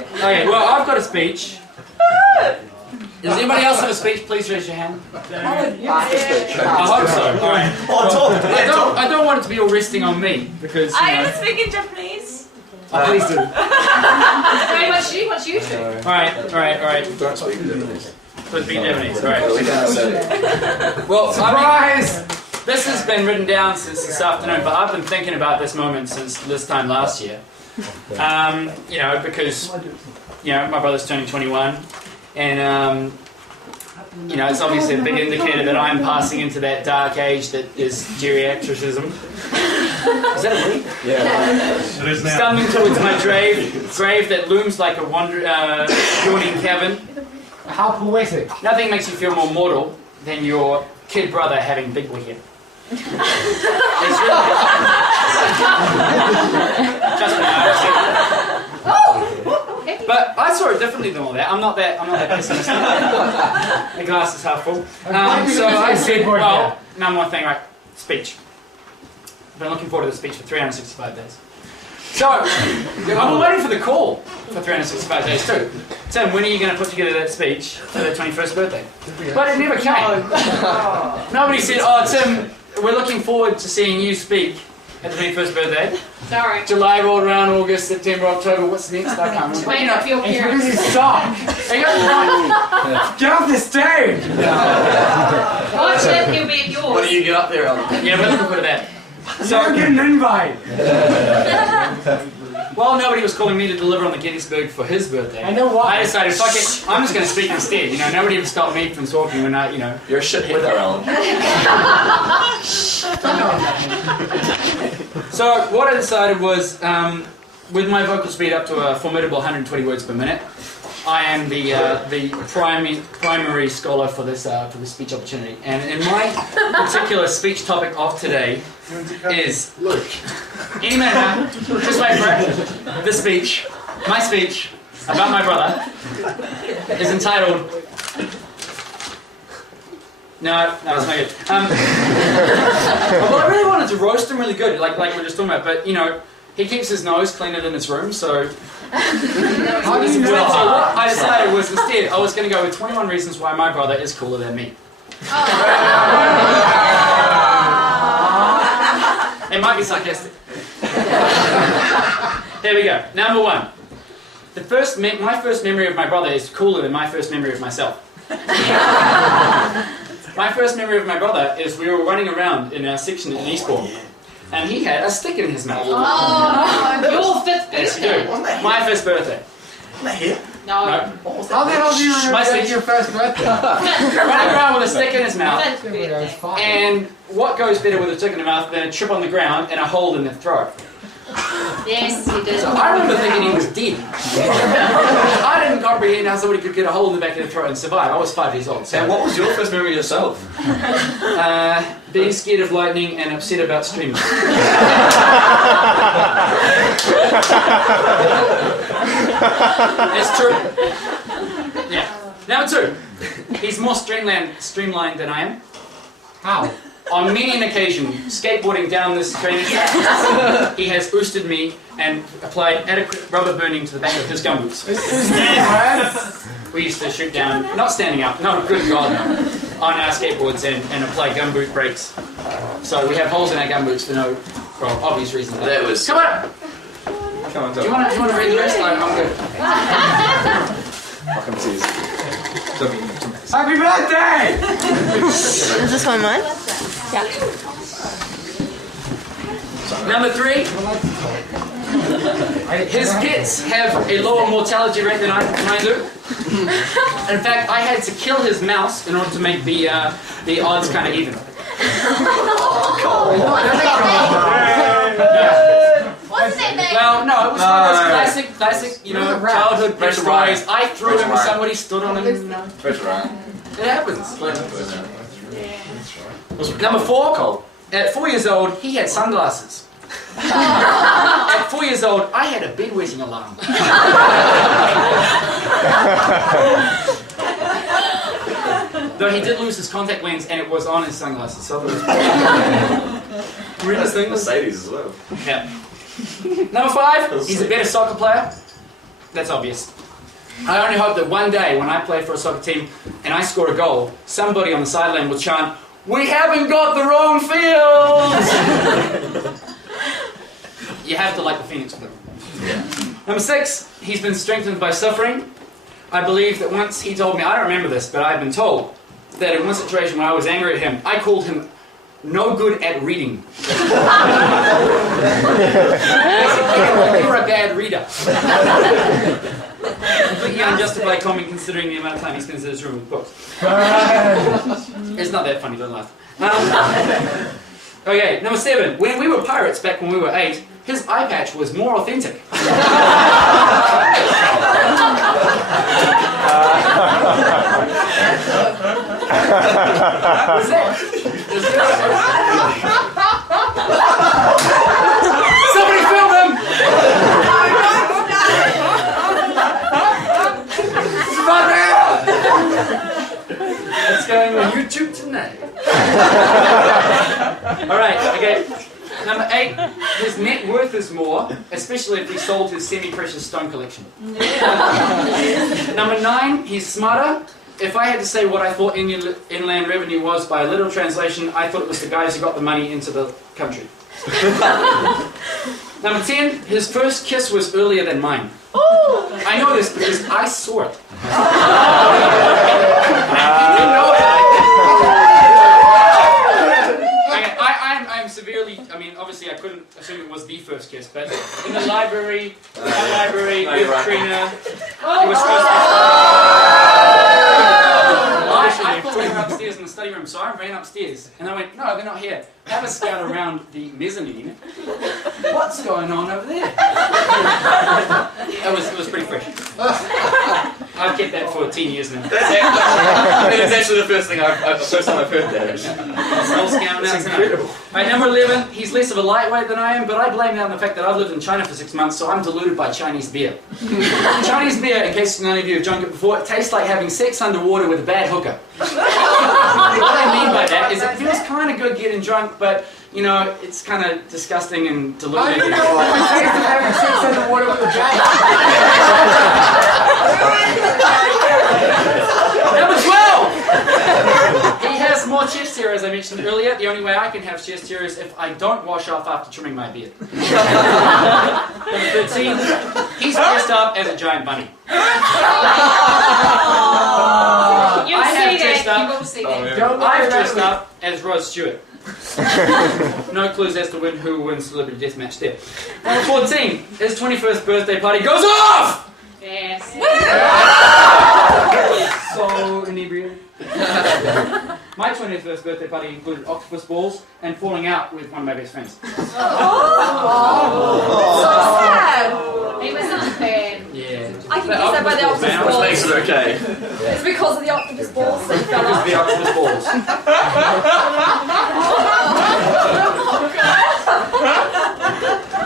Okay, well, I've got a speech. Does anybody else have a speech? Please raise your hand. I hope so. All right. Well, I don't want it to be all resting on me because. Are you speaking Japanese? Oh, please do. Sorry, what's you to? All right. Don't speak Japanese. Don't speak Japanese. All right. We can't say it. Well, surprise! This has been written down since this afternoon, but I've been thinking about this moment since this time last year. Because my brother's turning 21, and it's obviously a big indicator that I'm passing into that dark age that is geriatricism. Is that a word? Yeah. It is now. Stumbling towards my grave that looms like a yawning cavern. How poetic. Nothing makes you feel more mortal than your kid brother having big hair. It's really just but I saw it differently than all that. I'm not that pessimistic. The glass is half full. So I said, well, number one thing, right? Speech. I've been looking forward to the speech for 365 days. So, I've been waiting for the call for 365 days too. Tim, when are you going to put together that speech for their 21st birthday? But it never came. Nobody said, oh Tim, we're looking forward to seeing you speak at the 21st birthday. Sorry. July rolled around, August, September, October, what's next? I can't remember. Wait up your parents. Stop! Get off the stage! Watch it, he'll be at yours. What do you get up there, Alan? Yeah, we're looking forward to that. So I'm getting an invite. While nobody was calling me to deliver on the Gettysburg for his birthday, I know why. I decided, fuck it, I'm just going to speak instead. Nobody even stopped me from talking when You're a shit hitter, Alan. So what I decided was, with my vocal speed up to a formidable 120 words per minute, I am the primary scholar for this speech opportunity. And in my particular speech topic of today is Luke. Any minute now, just wait for it. This speech, my speech about my brother, is entitled. No, it's not good. Well, I really wanted to roast him really good, like we were just talking about. But he keeps his nose cleaner than his room, so. So what I decided was instead I was going to go with 21 reasons why my brother is cooler than me. It might be sarcastic. Here we go. Number one. My first memory of my brother is cooler than my first memory of myself. My first memory of my brother is we were running around in our section in Eastbourne, and he had a stick in his mouth. Oh, your fifth Yes, you birthday. do. My first birthday. Wasn't that here? No. How the hell do you remember your first birthday? Running around with a stick in his mouth. Fifth birthday. And what goes better with a stick in the mouth than a trip on the ground and a hole in the throat? Yes, he did. So I remember thinking he was dead. I didn't comprehend how somebody could get a hole in the back of the throat and survive. I was 5 years old. So And what was your first memory of yourself? being scared of lightning and upset about streamers. It's true. Yeah. Number two. He's more streamlined than I am. How? On many an occasion, skateboarding down this drainage track, he has boosted me and applied adequate rubber burning to the back of his gumboots. We used to shoot down, not standing up, no, good God, no, on our skateboards and apply gumboot brakes. So we have holes in our gumboots for obvious reasons. That was. Come on! Come on, Do you want to read the rest? I'm good. I'll come to you. Happy birthday! Is this one mine? Yeah. Number three. His pets have a lower mortality rate than I do. In fact, I had to kill his mouse in order to make the odds kind of even. What's that name? Well, no, it was one of those classic, childhood pet stories. I threw him, somebody stood on him. Pressure right. It happens. Number four. At 4 years old, he had sunglasses. At 4 years old, I had a bedwetting alarm. Though he did lose his contact lens and it was on his sunglasses. So read this thing. Mercedes as well. Yeah. Number 5, he's a better soccer player. That's obvious. I only hope that one day when I play for a soccer team and I score a goal, somebody on the sideline will chant, "We haven't got the wrong field!" You have to like the Phoenix for them. Number 6, he's been strengthened by suffering. I believe that once he told me, I don't remember this, but I've been told that in one situation when I was angry at him, I called him no good at reading. You're a bad reader. Completely unjustified comment considering the amount of time he spends in his room with books. It's not that funny, don't laugh. Okay, number 7. When we were pirates back when we were 8, his eye patch was more authentic. Somebody film him! It's going on YouTube tonight. Alright, okay. Number 8, his net worth is more, especially if he sold his semi-precious stone collection. Number 9, he's smarter. If I had to say what I thought inland revenue was by a literal translation, I thought it was the guys who got the money into the country. Number 10, his first kiss was earlier than mine. I know this because I saw it. I'm severely, I mean, obviously I couldn't assume it was the first kiss, but in the library, with Trina, it was supposed to I thought they were upstairs in the study room, so I ran upstairs, and I went, no, they're not here. Have a scout around the mezzanine. What's going on over there? It was pretty fresh. I've kept that for 10 years now. That's actually the first time I've heard that. That's incredible. Right, number 11, he's less of a lightweight than I am, but I blame that on the fact that I've lived in China for 6 months, so I'm deluded by Chinese beer. Chinese beer, in case none of you have drunk it before, it tastes like having sex underwater with a bad hooker. What I mean by that is it feels kind of good getting drunk, but, you know, it's kind of disgusting and deluded. How do you know what it tastes of having sex underwater with a bad Number 12! He has more chest hair, as I mentioned earlier. The only way I can have chest hair is if I don't wash off after trimming my beard. Number 13, he's dressed up as a giant bunny. You'll see that. Up, You will see that. I've dressed up as Rod Stewart. No clues as to who wins Celebrity Deathmatch there. Number 14, his 21st birthday party goes off! Yes. So inebriated. My 21st birthday party included octopus balls and falling out with one of my best friends. So sad. He was unfair. Yeah. I can guess that by the octopus Which balls. makes it okay. It's because of the octopus balls that you fell Because off. the octopus balls.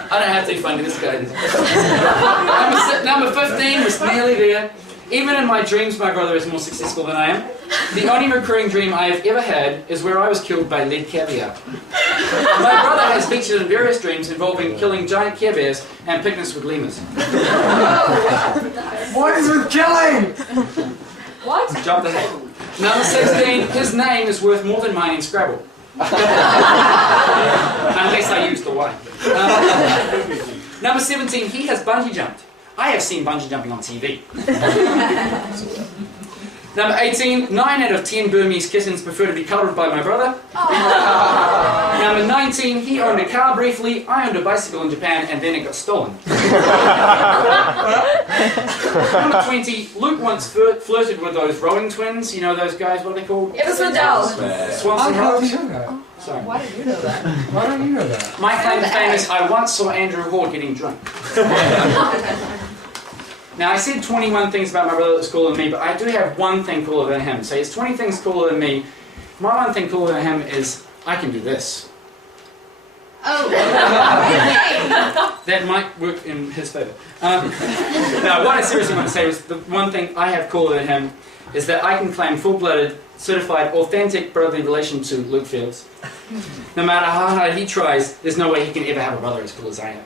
I don't have to be funny, this guy did. Number 15 was nearly there. Even in my dreams, my brother is more successful than I am. The only recurring dream I have ever had is where I was killed by lead caviar. My brother has featured in various dreams involving killing giant Care Bears and picnics with lemurs. What is with killing? What? Jump the head. Number 16, his name is worth more than mine in Scrabble. Unless I use the one. Number 17, he has bungee jumped. I have seen bungee jumping on TV. Number 18, 9 out of 10 Burmese kittens prefer to be cuddled by my brother. Number 19, he owned a car briefly, I owned a bicycle in Japan, and then it got stolen. Number 20, Luke once flirted with those rowing twins, you know those guys, what are they called? It was Riddell. Swanson How do Rose? you know that? Sorry. Why did you know that? Why don't you know that? My claim to fame is I once saw Andrew Hall getting drunk. Now, I said 21 things about my brother that's cooler than me, but I do have one thing cooler than him. So it's 20 things cooler than me. My one thing cooler than him is I can do this. Oh. That might work in his favour. No, what I seriously want to say is the one thing I have cooler than him is that I can claim full-blooded, certified, authentic brotherly relation to Luke Fields. No matter how hard he tries, there's no way he can ever have a brother as cool as I am.